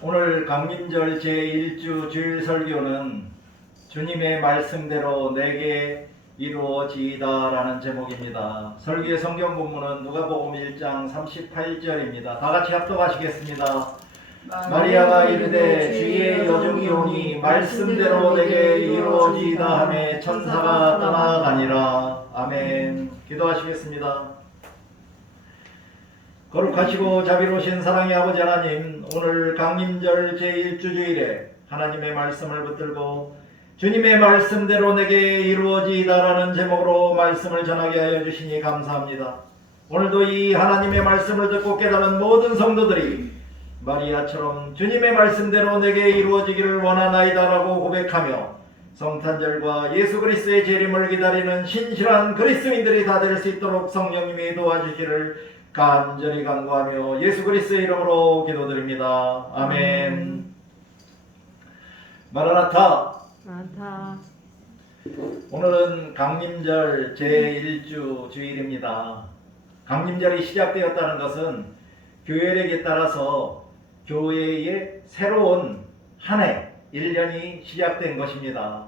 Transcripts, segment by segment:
오늘 강림절 제1주 주일 설교는 주님의 말씀대로 내게 이루어지이다 라는 제목입니다. 설교의 성경 본문은 누가복음 1장 38절입니다. 다같이 합독하시겠습니다. 마리아가 이르되 주의 여종이 오니 말씀대로 내게 이루어지이다 하매 천사가 떠나가니라. 아멘. 기도하시겠습니다. 거룩하시고 자비로우신 사랑의 아버지 하나님, 오늘 강림절 제1주 주일에 하나님의 말씀을 붙들고 주님의 말씀대로 내게 이루어지이다라는 제목으로 말씀을 전하게 하여 주시니 감사합니다. 오늘도 이 하나님의 말씀을 듣고 깨달은 모든 성도들이 마리아처럼 주님의 말씀대로 내게 이루어지기를 원하나이다라고 고백하며 성탄절과 예수 그리스도의 재림을 기다리는 신실한 그리스도인들이 다 될 수 있도록 성령님이 도와주시기를 간절히 간구하며 예수 그리스도의 이름으로 기도드립니다. 아멘. 마라나타. 오늘은 강림절 제1주 주일입니다. 강림절이 시작되었다는 것은 교회력에 따라서 교회의 새로운 한 해 1년이 시작된 것입니다.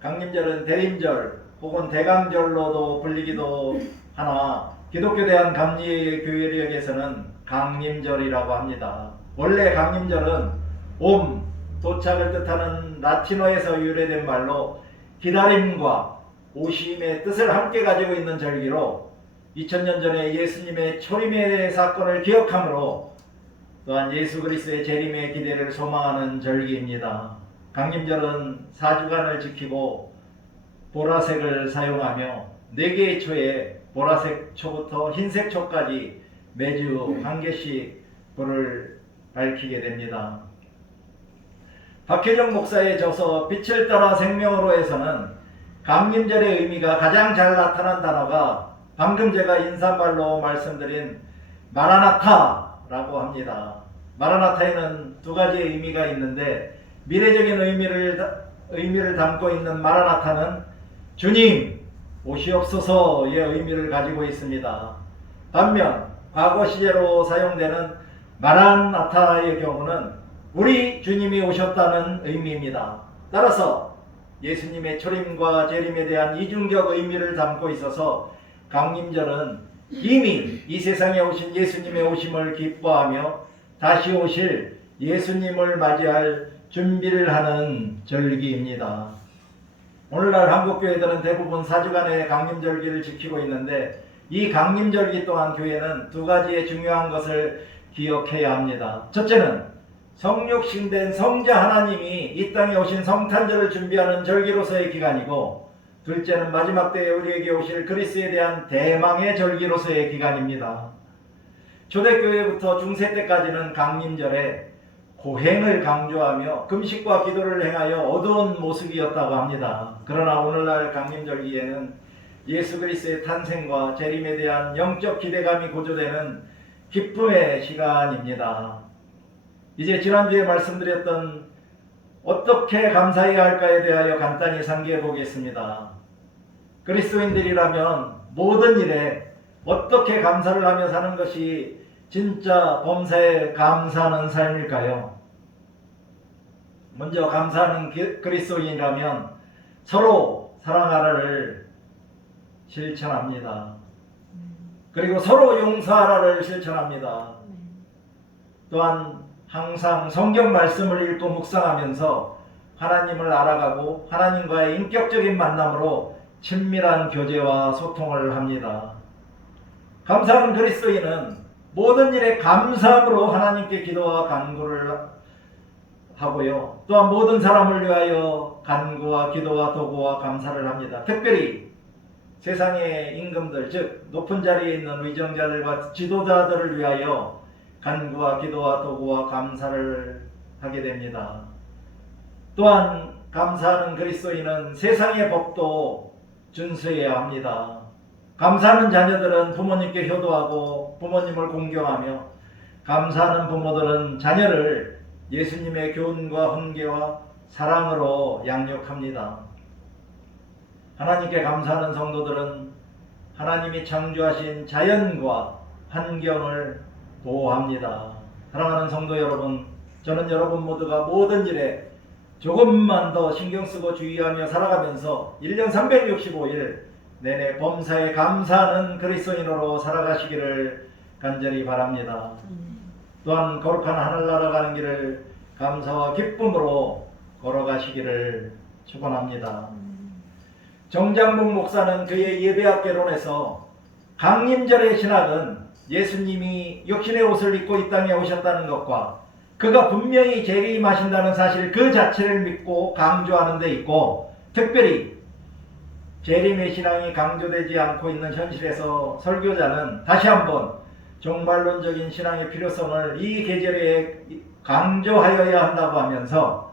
강림절은 대림절 혹은 대강절로도 불리기도 하나 기독교 대한 감리의 교회력에서는 강림절이라고 합니다. 원래 강림절은 옴, 도착을 뜻하는 라틴어에서 유래된 말로 기다림과 오심의 뜻을 함께 가지고 있는 절기로 2000년 전에 예수님의 초림의 사건을 기억함으로 또한 예수 그리스도의 재림의 기대를 소망하는 절기입니다. 강림절은 4주간을 지키고 보라색을 사용하며 4개의 초에 보라색 초부터 흰색 초까지 매주 한 개씩 불을 밝히게 됩니다. 박혜정 목사의 저서 빛을 따라 생명으로에서는 강림절의 의미가 가장 잘 나타난 단어가 방금 제가 인사말로 말씀드린 마라나타라고 합니다. 마라나타에는 두 가지의 의미가 있는데 미래적인 의미를 담고 있는 마라나타는 주님 오시옵소서의 의미를 가지고 있습니다. 반면 과거 시제로 사용되는 마라나타의 경우는 우리 주님이 오셨다는 의미입니다. 따라서 예수님의 초림과 재림에 대한 이중적 의미를 담고 있어서 강림절은 이미 이 세상에 오신 예수님의 오심을 기뻐하며 다시 오실 예수님을 맞이할 준비를 하는 절기입니다. 오늘날 한국교회들은 대부분 4주간의 강림절기를 지키고 있는데 이 강림절기 또한 교회는 두 가지의 중요한 것을 기억해야 합니다. 첫째는 성육신된 성자 하나님이 이 땅에 오신 성탄절을 준비하는 절기로서의 기간이고, 둘째는 마지막 때에 우리에게 오실 그리스도에 대한 대망의 절기로서의 기간입니다. 초대교회부터 중세 때까지는 강림절에 고행을 강조하며 금식과 기도를 행하여 어두운 모습이었다고 합니다. 그러나 오늘날 강림절기에는 예수 그리스도의 탄생과 재림에 대한 영적 기대감이 고조되는 기쁨의 시간입니다. 이제 지난주에 말씀드렸던 어떻게 감사해야 할까에 대하여 간단히 상기해 보겠습니다. 그리스도인들이라면 모든 일에 어떻게 감사를 하며 사는 것이 진짜 범사에 감사하는 삶일까요? 먼저 감사하는 그리스도인이라면 서로 사랑하라를 실천합니다. 그리고 서로 용서하라를 실천합니다. 또한 항상 성경 말씀을 읽고 묵상하면서 하나님을 알아가고 하나님과의 인격적인 만남으로 친밀한 교제와 소통을 합니다. 감사하는 그리스도인은 모든 일에 감사함으로 하나님께 기도와 간구를 하고요. 또한 모든 사람을 위하여 간구와 기도와 도구와 감사를 합니다. 특별히 세상의 임금들, 즉 높은 자리에 있는 위정자들과 지도자들을 위하여 간구와 기도와 도구와 감사를 하게 됩니다. 또한 감사하는 그리스도인은 세상의 법도 준수해야 합니다. 감사하는 자녀들은 부모님께 효도하고 부모님을 공경하며, 감사하는 부모들은 자녀를 예수님의 교훈과 훈계와 사랑으로 양육합니다. 하나님께 감사하는 성도들은 하나님이 창조하신 자연과 환경을 보호합니다. 사랑하는 성도 여러분, 저는 여러분 모두가 모든 일에 조금만 더 신경 쓰고 주의하며 살아가면서 1년 365일 내내 범사에 감사하는 그리스도인으로 살아가시기를 간절히 바랍니다. 또한 거룩한 하늘나라 가는 길을 감사와 기쁨으로 걸어가시기를 축원합니다. 정장복 목사는 그의 예배학개론에서 강림절의 신학은 예수님이 육신의 옷을 입고 이 땅에 오셨다는 것과 그가 분명히 재림하신다는 사실 그 자체를 믿고 강조하는 데 있고, 특별히 재림의 신앙이 강조되지 않고 있는 현실에서 설교자는 다시 한번 종말론적인 신앙의 필요성을 이 계절에 강조하여야 한다고 하면서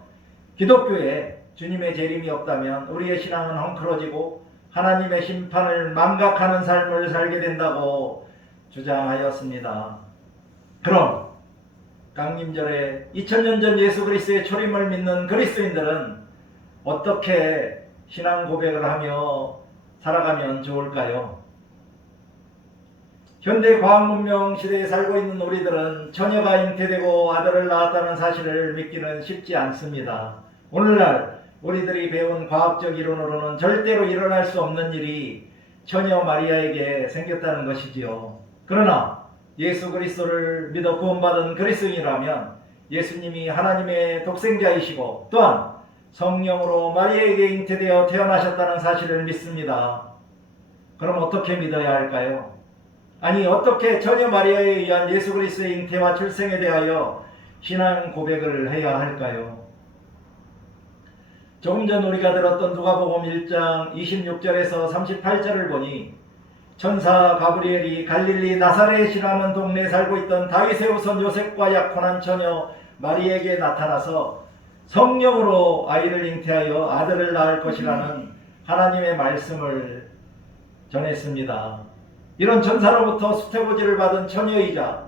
기독교에 주님의 재림이 없다면 우리의 신앙은 헝클어지고 하나님의 심판을 망각하는 삶을 살게 된다고 주장하였습니다. 그럼 강림절에 2000년 전 예수 그리스도의 초림을 믿는 그리스도인들은 어떻게 신앙 고백을 하며 살아가면 좋을까요? 현대 과학문명 시대에 살고 있는 우리들은 처녀가 잉태되고 아들을 낳았다는 사실을 믿기는 쉽지 않습니다. 오늘날 우리들이 배운 과학적 이론으로는 절대로 일어날 수 없는 일이 처녀 마리아에게 생겼다는 것이지요. 그러나 예수 그리스도를 믿어 구원받은 그리스도인이라면 예수님이 하나님의 독생자이시고 또한 성령으로 마리아에게 잉태되어 태어나셨다는 사실을 믿습니다. 그럼 어떻게 믿어야 할까요? 아니, 어떻게 처녀 마리아에 의한 예수 그리스도의 잉태와 출생에 대하여 신앙 고백을 해야 할까요? 조금 전 우리가 들었던 누가복음 1장 26절에서 38절을 보니 천사 가브리엘이 갈릴리 나사렛이라는 동네에 살고 있던 다윗의 후손 요셉과 약혼한 처녀 마리에게 나타나서 성령으로 아이를 잉태하여 아들을 낳을 것이라는 하나님의 말씀을 전했습니다. 이런 천사로부터 수태고지를 받은 처녀이자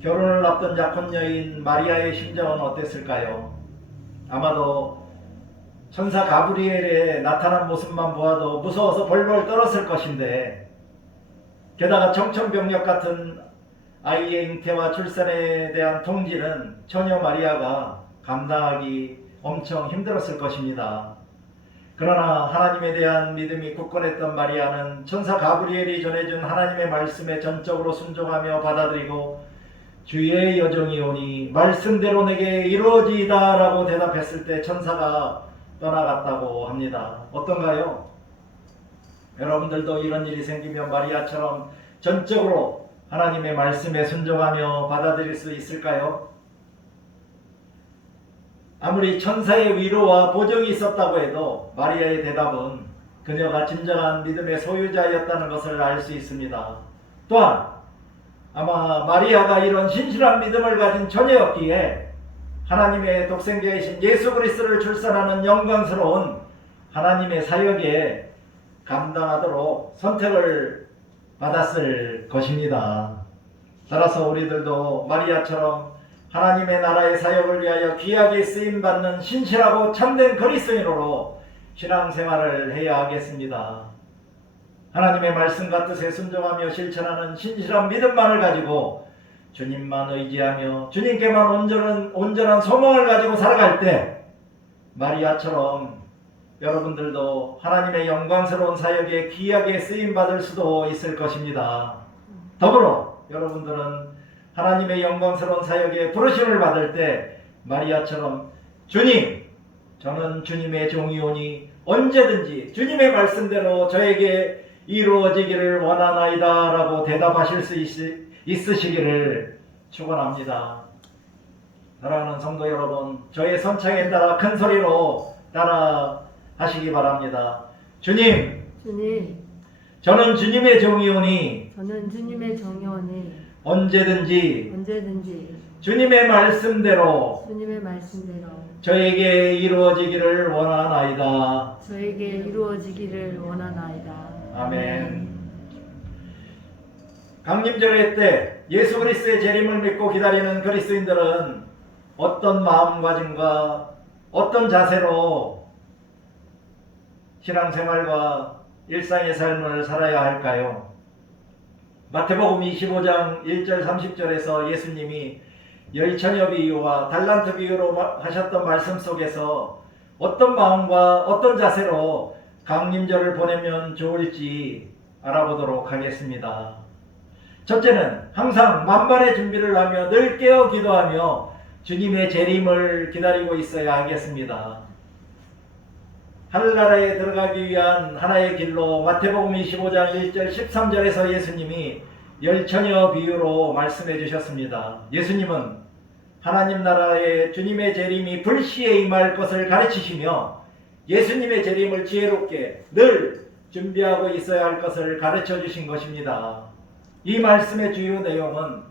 결혼을 앞둔 약혼 여인 마리아의 심정은 어땠을까요? 아마도 천사 가브리엘의 나타난 모습만 보아도 무서워서 벌벌 떨었을 것인데, 게다가 청천벽력 같은 아이의 잉태와 출산에 대한 통지는 처녀 마리아가 감당하기 엄청 힘들었을 것입니다. 그러나 하나님에 대한 믿음이 굳건했던 마리아는 천사 가브리엘이 전해준 하나님의 말씀에 전적으로 순종하며 받아들이고 주의 여정이 오니 말씀대로 내게 이루어지이다 라고 대답했을 때 천사가 떠나갔다고 합니다. 어떤가요? 여러분들도 이런 일이 생기면 마리아처럼 전적으로 하나님의 말씀에 순종하며 받아들일 수 있을까요? 아무리 천사의 위로와 보정이 있었다고 해도 마리아의 대답은 그녀가 진정한 믿음의 소유자였다는 것을 알 수 있습니다. 또한 아마 마리아가 이런 신실한 믿음을 가진 처녀였기에 하나님의 독생자이신 예수 그리스도를 출산하는 영광스러운 하나님의 사역에 감당하도록 선택을 받았을 것입니다. 따라서 우리들도 마리아처럼 하나님의 나라의 사역을 위하여 귀하게 쓰임받는 신실하고 참된 그리스도인으로 신앙생활을 해야 하겠습니다. 하나님의 말씀과 뜻에 순종하며 실천하는 신실한 믿음만을 가지고 주님만 의지하며 주님께만 온전한 소망을 가지고 살아갈 때 마리아처럼 여러분들도 하나님의 영광스러운 사역에 귀하게 쓰임받을 수도 있을 것입니다. 더불어 여러분들은 하나님의 영광스러운 사역에 부르심을 받을 때 마리아처럼 주님, 저는 주님의 종이오니 언제든지 주님의 말씀대로 저에게 이루어지기를 원하나이다 라고 대답하실 수 있으시기를 축원합니다. 사랑하는 성도 여러분, 저의 선창에 따라 큰 소리로 따라 하시기 바랍니다. 주님, 저는 주님의 종이오니 언제든지 주님의 말씀대로 저에게 이루어지기를 원하나이다. 아멘. 강림절의 때 예수 그리스도의 재림을 믿고 기다리는 그리스도인들은 어떤 마음가짐과 어떤 자세로 신앙생활과 일상의 삶을 살아야 할까요? 마태복음 25장 1절 30절에서 예수님이 열처녀 비유와 달란트 비유로 하셨던 말씀 속에서 어떤 마음과 어떤 자세로 강림절을 보내면 좋을지 알아보도록 하겠습니다. 첫째는 항상 만반의 준비를 하며 늘 깨어 기도하며 주님의 재림을 기다리고 있어야 하겠습니다. 하늘나라에 들어가기 위한 하나의 길로 마태복음 25장 1절 13절에서 예수님이 열처녀 비유로 말씀해 주셨습니다. 예수님은 하나님 나라의 주님의 재림이 불시에 임할 것을 가르치시며 예수님의 재림을 지혜롭게 늘 준비하고 있어야 할 것을 가르쳐 주신 것입니다. 이 말씀의 주요 내용은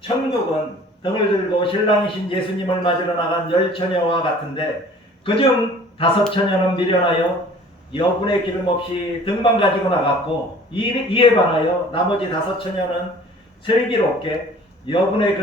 천국은 등을 들고 신랑이신 예수님을 맞으러 나간 열처녀와 같은데 그중 5처녀는 미련하여 여분의 기름 없이 등만 가지고 나갔고 이에 반하여 나머지 5처녀는 슬기롭게 여분의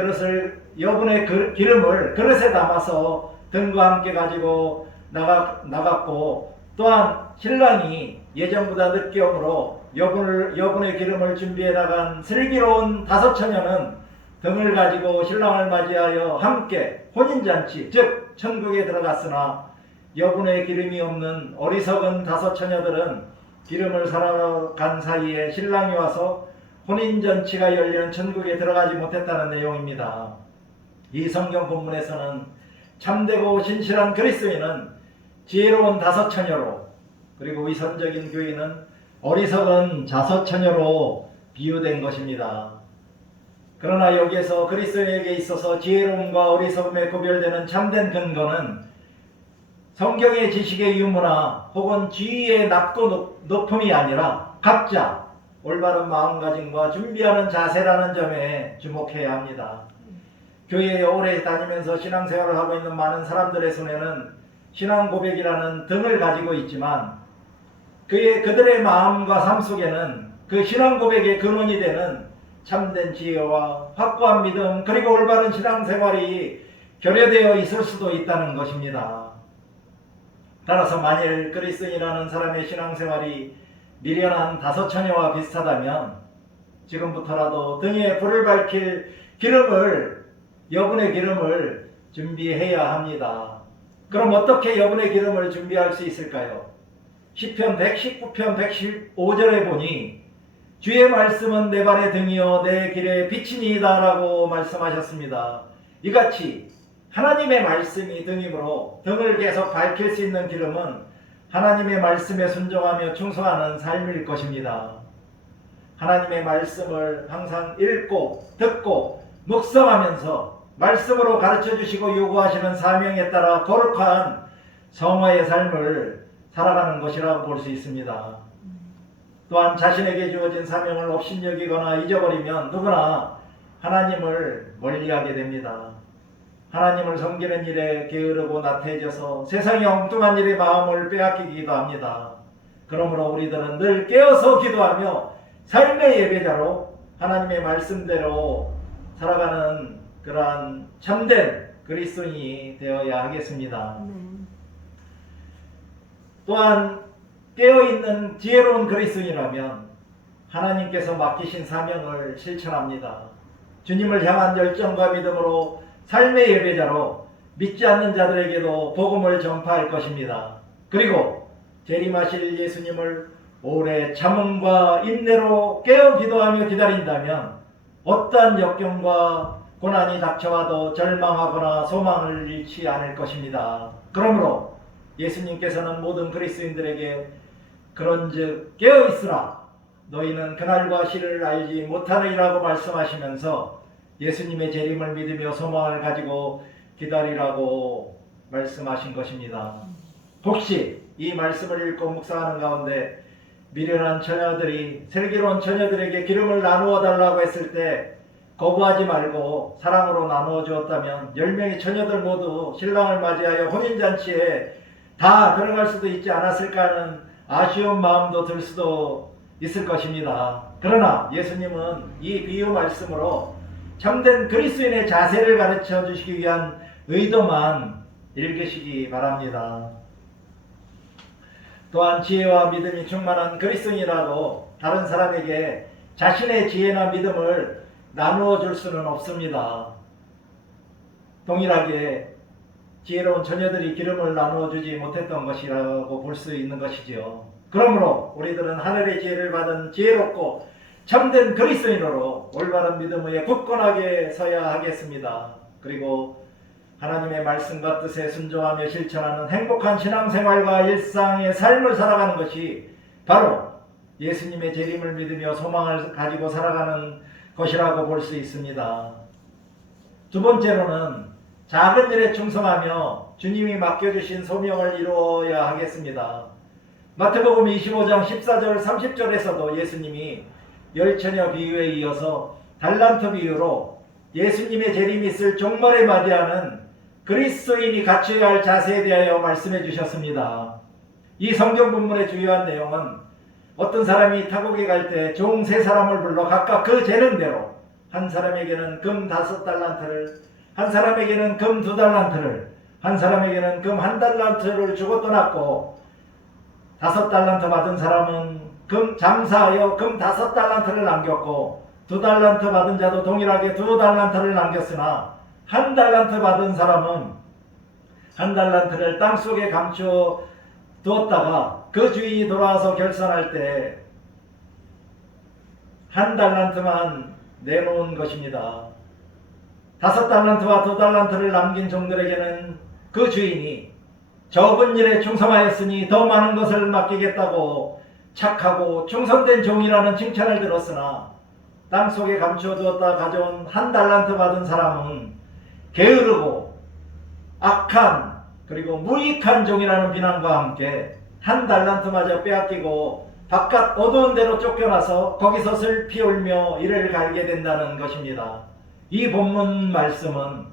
기름을 그릇에 담아서 등과 함께 가지고 나갔고 또한 신랑이 예전보다 늦게 오므로 여분의 기름을 준비해 나간 슬기로운 5처녀는 등을 가지고 신랑을 맞이하여 함께 혼인잔치 즉 천국에 들어갔으나 여분의 기름이 없는 어리석은 5처녀들은 기름을 사러 간 사이에 신랑이 와서 혼인잔치가 열리는 천국에 들어가지 못했다는 내용입니다. 이 성경 본문에서는 참되고 신실한 그리스도인은 지혜로운 5처녀로 그리고 위선적인 교인은 어리석은 5처녀로 비유된 것입니다. 그러나 여기에서 그리스도인에게 있어서 지혜로움과 어리석음에 구별되는 참된 근거는 성경의 지식의 유무나 혹은 지위의 낮고 높음이 아니라 각자 올바른 마음가짐과 준비하는 자세라는 점에 주목해야 합니다. 교회에 오래 다니면서 신앙생활을 하고 있는 많은 사람들의 손에는 신앙 고백이라는 등을 가지고 있지만 그들의 마음과 삶 속에는 그 신앙 고백의 근원이 되는 참된 지혜와 확고한 믿음 그리고 올바른 신앙생활이 결여되어 있을 수도 있다는 것입니다. 따라서 만일 그리스도인이라는 사람의 신앙생활이 미련한 5처녀와 비슷하다면 지금부터라도 등에 불을 밝힐 여분의 기름을 준비해야 합니다. 그럼 어떻게 여분의 기름을 준비할 수 있을까요? 시편 119편 115절에 보니 주의 말씀은 내 발의 등이요 내 길의 빛이니이다 라고 말씀하셨습니다. 이같이 하나님의 말씀이 등이므로 등을 계속 밝힐 수 있는 기름은 하나님의 말씀에 순종하며 충성하는 삶일 것입니다. 하나님의 말씀을 항상 읽고 듣고 묵상하면서 말씀으로 가르쳐 주시고 요구하시는 사명에 따라 거룩한 성화의 삶을 살아가는 것이라고 볼 수 있습니다. 또한 자신에게 주어진 사명을 업신여기거나 잊어버리면 누구나 하나님을 멀리하게 됩니다. 하나님을 섬기는 일에 게으르고 나태해져서 세상의 엉뚱한 일에 마음을 빼앗기기도 합니다. 그러므로 우리들은 늘 깨어서 기도하며 삶의 예배자로 하나님의 말씀대로 살아가는 그러한 참된 그리스도인이 되어야 하겠습니다. 또한 깨어있는 지혜로운 그리스도인이라면 하나님께서 맡기신 사명을 실천합니다. 주님을 향한 열정과 믿음으로 삶의 예배자로 믿지 않는 자들에게도 복음을 전파할 것입니다. 그리고 재림하실 예수님을 오래 참음과 인내로 깨어 기도하며 기다린다면 어떠한 역경과 고난이 닥쳐와도 절망하거나 소망을 잃지 않을 것입니다. 그러므로 예수님께서는 모든 그리스도인들에게 그런즉 깨어있으라 너희는 그날과 시를 알지 못하느니라고 말씀하시면서 예수님의 재림을 믿으며 소망을 가지고 기다리라고 말씀하신 것입니다. 혹시 이 말씀을 읽고 묵상하는 가운데 미련한 처녀들이 슬기로운 처녀들에게 기름을 나누어 달라고 했을 때 거부하지 말고 사랑으로 나누어 주었다면 10명의 처녀들 모두 신랑을 맞이하여 혼인잔치에 다 들어갈 수도 있지 않았을까 하는 아쉬운 마음도 들 수도 있을 것입니다. 그러나 예수님은 이 비유 말씀으로 참된 그리스도인의 자세를 가르쳐 주시기 위한 의도만 읽으시기 바랍니다. 또한 지혜와 믿음이 충만한 그리스도인이라도 다른 사람에게 자신의 지혜나 믿음을 나누어 줄 수는 없습니다. 동일하게 지혜로운 처녀들이 기름을 나누어 주지 못했던 것이라고 볼 수 있는 것이지요. 그러므로 우리들은 하늘의 지혜를 받은 지혜롭고 참된 그리스도인으로 올바른 믿음 위에 굳건하게 서야 하겠습니다. 그리고 하나님의 말씀과 뜻에 순종하며 실천하는 행복한 신앙생활과 일상의 삶을 살아가는 것이 바로 예수님의 재림을 믿으며 소망을 가지고 살아가는 것이라고 볼 수 있습니다. 두 번째로는 작은 일에 충성하며 주님이 맡겨주신 소명을 이루어야 하겠습니다. 마태복음 25장 14절 30절에서도 예수님이 열처녀 비유에 이어서 달란트 비유로 예수님의 재림이 있을 종말에 맞이하는 그리스도인이 갖춰야 할 자세에 대하여 말씀해 주셨습니다. 이 성경 본문의 주요한 내용은 어떤 사람이 타국에 갈 때 종 세 사람을 불러 각각 그 재능대로 한 사람에게는 금 5달란트를, 한 사람에게는 금 2달란트를, 한 사람에게는 금 1달란트를 주고 떠났고 5달란트 받은 사람은 장사하여 금 5달란트를 남겼고 2달란트 받은 자도 동일하게 2달란트를 남겼으나 1달란트 받은 사람은 1달란트를 땅속에 감추어 두었다가 그 주인이 돌아와서 결산할 때 1달란트만 내놓은 것입니다. 5달란트와 2달란트를 남긴 종들에게는 그 주인이 적은 일에 충성하였으니 더 많은 것을 맡기겠다고 착하고 충성된 종이라는 칭찬을 들었으나 땅속에 감추어 두었다 가져온 1달란트 받은 사람은 게으르고 악한 그리고 무익한 종이라는 비난과 함께 1달란트마저 빼앗기고 바깥 어두운 데로 쫓겨나서 거기서 슬피 울며 이를 갈게 된다는 것입니다. 이 본문 말씀은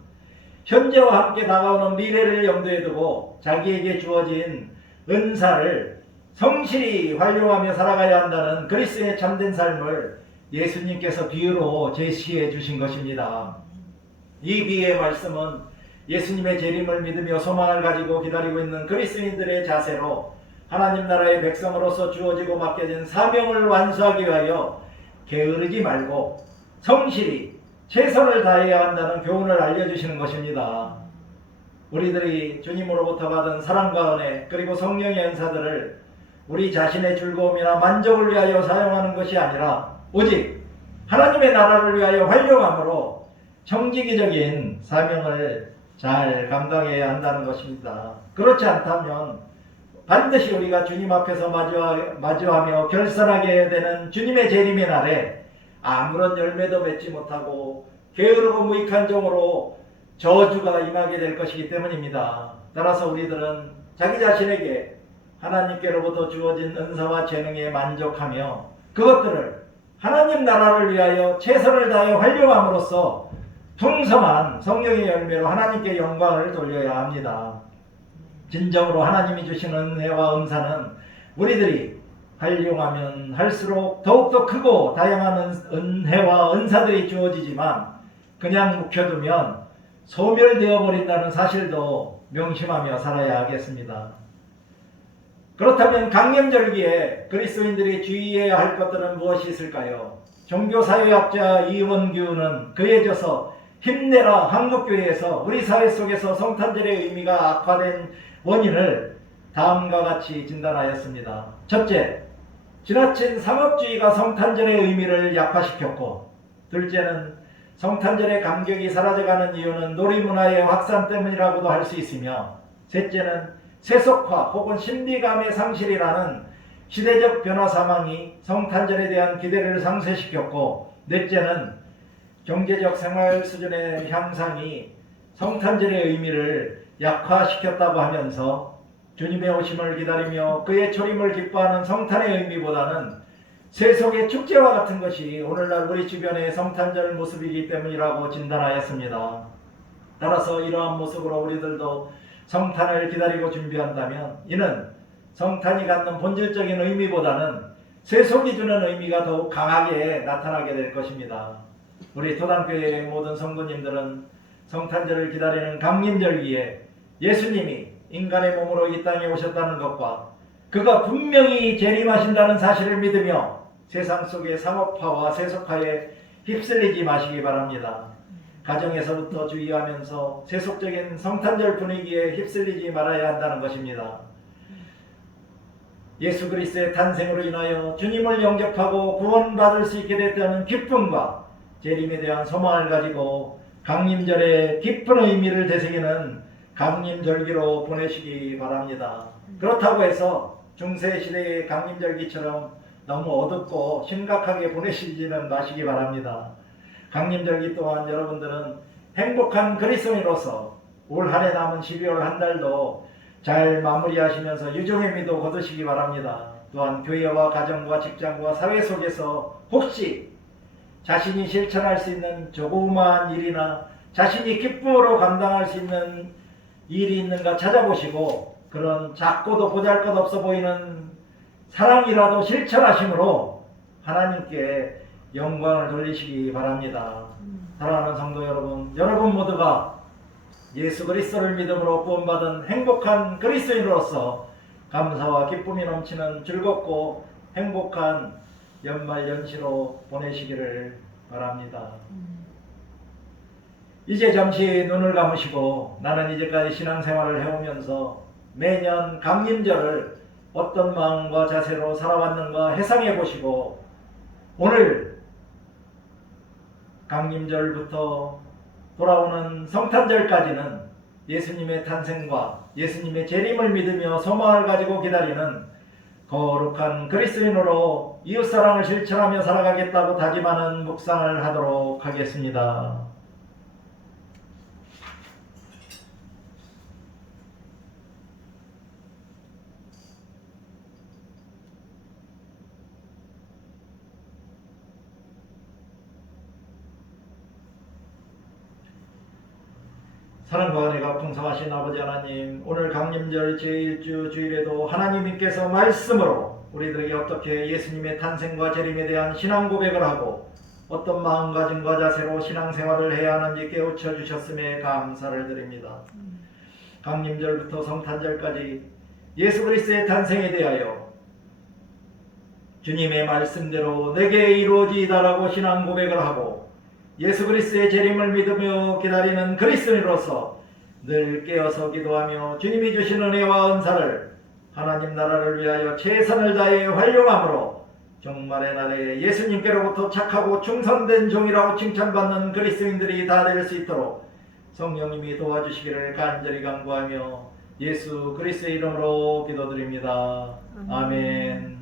현재와 함께 다가오는 미래를 염두에 두고 자기에게 주어진 은사를 성실히 활용하며 살아가야 한다는 그리스도의 참된 삶을 예수님께서 비유로 제시해 주신 것입니다. 이 비유의 말씀은 예수님의 재림을 믿으며 소망을 가지고 기다리고 있는 그리스도인들의 자세로 하나님 나라의 백성으로서 주어지고 맡겨진 사명을 완수하기 위하여 게으르지 말고 성실히 최선을 다해야 한다는 교훈을 알려주시는 것입니다. 우리들이 주님으로부터 받은 사랑과 은혜 그리고 성령의 은사들을 우리 자신의 즐거움이나 만족을 위하여 사용하는 것이 아니라 오직 하나님의 나라를 위하여 활용함으로 정직이적인 사명을 잘 감당해야 한다는 것입니다. 그렇지 않다면 반드시 우리가 주님 앞에서 마주하며 결산하게 되는 주님의 재림의 날에 아무런 열매도 맺지 못하고 게으르고 무익한 종으로 저주가 임하게 될 것이기 때문입니다. 따라서 우리들은 자기 자신에게 하나님께로부터 주어진 은사와 재능에 만족하며 그것들을 하나님 나라를 위하여 최선을 다하여 활용함으로써 풍성한 성령의 열매로 하나님께 영광을 돌려야 합니다. 진정으로 하나님이 주시는 은혜와 은사는 우리들이 활용하면 할수록 더욱더 크고 다양한 은혜와 은사들이 주어지지만 그냥 묵혀두면 소멸되어 버린다는 사실도 명심하며 살아야 하겠습니다. 그렇다면 강림절기에 그리스도인들이 주의해야 할 것들은 무엇이 있을까요? 종교사회학자 이원규는 그에 져서 힘내라 한국교회에서 우리 사회 속에서 성탄절의 의미가 악화된 원인을 다음과 같이 진단하였습니다. 첫째, 지나친 상업주의가 성탄절의 의미를 약화시켰고, 둘째는 성탄절의 감격이 사라져가는 이유는 놀이문화의 확산 때문이라고도 할 수 있으며, 셋째는 세속화 혹은 신비감의 상실이라는 시대적 변화 상황이 성탄절에 대한 기대를 상쇄시켰고, 넷째는 경제적 생활 수준의 향상이 성탄절의 의미를 약화시켰다고 하면서 주님의 오심을 기다리며 그의 초림을 기뻐하는 성탄의 의미보다는 세속의 축제와 같은 것이 오늘날 우리 주변의 성탄절 모습이기 때문이라고 진단하였습니다. 따라서 이러한 모습으로 우리들도 성탄을 기다리고 준비한다면 이는 성탄이 갖는 본질적인 의미보다는 세속이 주는 의미가 더욱 강하게 나타나게 될 것입니다. 우리 토당교회의 모든 성도님들은 성탄절을 기다리는 강림절기에 예수님이 인간의 몸으로 이 땅에 오셨다는 것과 그가 분명히 재림하신다는 사실을 믿으며 세상 속의 상업화와 세속화에 휩쓸리지 마시기 바랍니다. 가정에서부터 주의하면서 세속적인 성탄절 분위기에 휩쓸리지 말아야 한다는 것입니다. 예수 그리스도의 탄생으로 인하여 주님을 영접하고 구원받을 수 있게 됐다는 기쁨과 재림에 대한 소망을 가지고 강림절의 깊은 의미를 되새기는 강림절기로 보내시기 바랍니다. 그렇다고 해서 중세시대의 강림절기처럼 너무 어둡고 심각하게 보내시지는 마시기 바랍니다. 강림절기 또한 여러분들은 행복한 그리스도인으로서 올 한 해 남은 12월 한 달도 잘 마무리하시면서 유종의 미도 거두시기 바랍니다. 또한 교회와 가정과 직장과 사회 속에서 혹시 자신이 실천할 수 있는 조그마한 일이나 자신이 기쁨으로 감당할 수 있는 일이 있는가 찾아보시고 그런 작고도 보잘것없어 보이는 사랑이라도 실천하심으로 하나님께 영광을 돌리시기 바랍니다. 사랑하는 성도 여러분, 여러분 모두가 예수 그리스도를 믿음으로 구원받은 행복한 그리스도인으로서 감사와 기쁨이 넘치는 즐겁고 행복한 연말 연시로 보내시기를 바랍니다. 이제 잠시 눈을 감으시고 나는 이제까지 신앙생활을 해오면서 매년 강림절을 어떤 마음과 자세로 살아왔는가 회상해 보시고 오늘 강림절부터 돌아오는 성탄절까지는 예수님의 탄생과 예수님의 재림을 믿으며 소망을 가지고 기다리는 거룩한 그리스도인으로 이웃사랑을 실천하며 살아가겠다고 다짐하는 묵상을 하도록 하겠습니다. 사랑과 은혜가 풍성하신 아버지 하나님, 오늘 강림절 제1주 주일에도 하나님께서 말씀으로 우리들에게 어떻게 예수님의 탄생과 재림에 대한 신앙 고백을 하고 어떤 마음가짐과 자세로 신앙생활을 해야 하는지 깨우쳐 주셨음에 감사를 드립니다. 강림절부터 성탄절까지 예수 그리스도의 탄생에 대하여 주님의 말씀대로 내게 이루어지이다라고 신앙 고백을 하고 예수 그리스도의 재림을 믿으며 기다리는 그리스도인으로서 늘 깨어서 기도하며 주님이 주신 은혜와 은사를 하나님 나라를 위하여 최선을 다해 활용함으로 종말의 날에 예수님께로부터 착하고 충성된 종이라고 칭찬받는 그리스도인들이 다 될 수 있도록 성령님이 도와주시기를 간절히 간구하며 예수 그리스도의 이름으로 기도드립니다. 아멘.